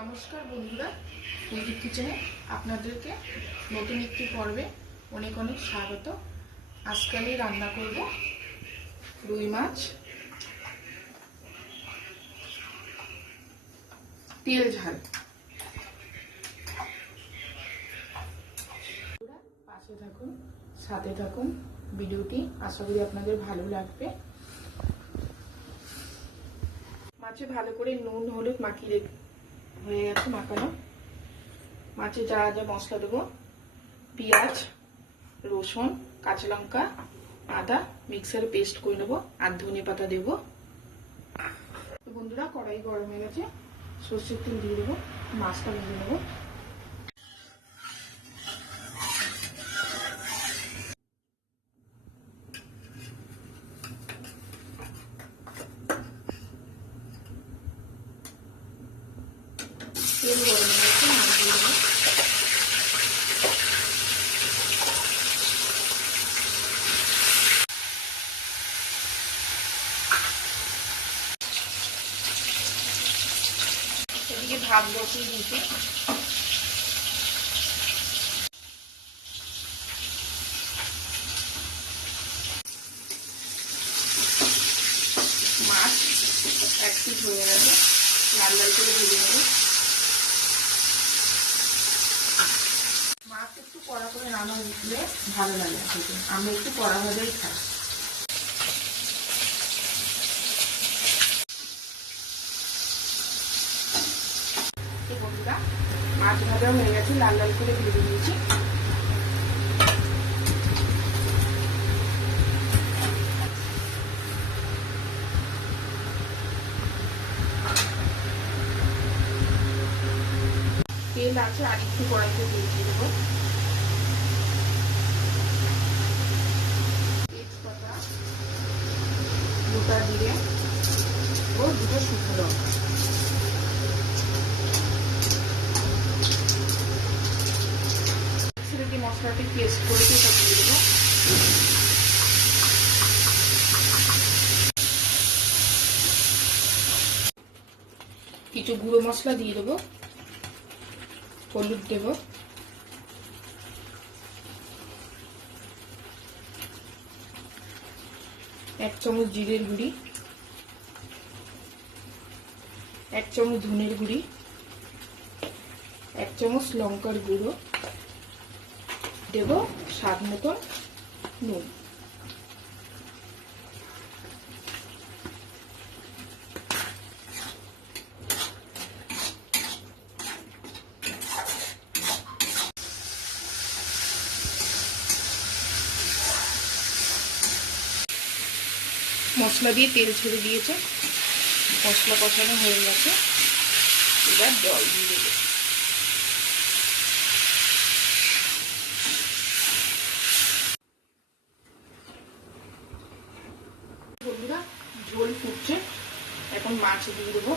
নমস্কার বন্ধুরা, কুলদীপ কিচেনে আপনাদেরকে নতুন একটি পর্বে অনেক অনেক স্বাগত। আজকে আমি রান্না করব রুই মাছ তেল ঝাল। পাশে থাকুন, সাথে থাকুন, ভিডিওটি আশা করি আপনাদের ভালো লাগবে। মাছে ভালো করে নুন হলুদ মাখিয়ে হয়ে গেছে মাখানো। মাছে যা যা মশলা দেবো, পেঁয়াজ, রসুন, কাঁচা লঙ্কা, আদা মিক্সারে পেস্ট করে নেবো, আর ধনে পাতা দেবো। তো বন্ধুরা, কড়াই গরম হয়ে গেছে, সর্ষের তেল দিয়ে দেবো, মাছটা ভেজে নেবো। তেল গরম হয়ে গেছে, মাছ দিয়ে দেবো। এদিকে ভাত বসিয়ে দিয়েছি। মাছ এক পিস হয়ে গেছে, লাল লাল করে ভেজে নেবো। মাছ একটু কড়া করে রান্না দিলে ভালো লাগে, আমরা একটু কড়া ভাজাই খাই। বন্ধুরা, মাছ ভাজা হয়ে গেছে, লাল লাল করে ভেজে নিয়েছি। তেল আছে, আর একটু কড়াইতে তেল দিয়ে দেবো। তেজপাতা, গোটা জিরে ও দুটো শুকনো লঙ্কা। যে মশলাটি পেস্ট করেছি ওটা দিয়ে দেবো। কিছু গুঁড়ো মশলা দিয়ে দেবো, হলুদ দেবো, এক চামচ জিরের গুঁড়ি, এক চামচ ধনের গুঁড়ি, এক চামচ লঙ্কার গুঁড়ো দেব, স্বাদ মতন নুন। মশলা দিয়ে তেল ছেড়ে দিয়েছে, মশলা কষানো হয়ে গেছে, এবার জল দিয়ে দেবো। বন্ধুরা, ঝোল ফুটছে, এখন মাছ দিয়ে দেবো।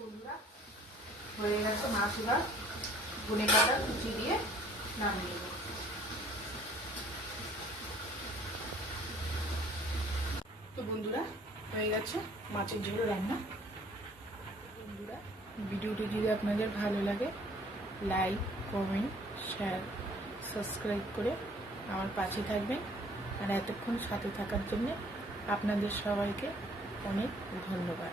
বন্ধুরা, হয়ে গেছে মাছ, এবার ধনে পাতা কুচি দিয়ে নামিয়ে দেবো। তো বন্ধুরা, হয়ে গেছে মাছের ঝোল রান্না। বন্ধুরা, ভিডিওটি যদি আপনাদের ভালো লাগে, লাইক, কমেন্ট, শেয়ার, সাবস্ক্রাইব করে আমার পাশে থাকবেন। আর এতক্ষণ সাথে থাকার জন্য আপনাদের সবাইকে অনেক ধন্যবাদ।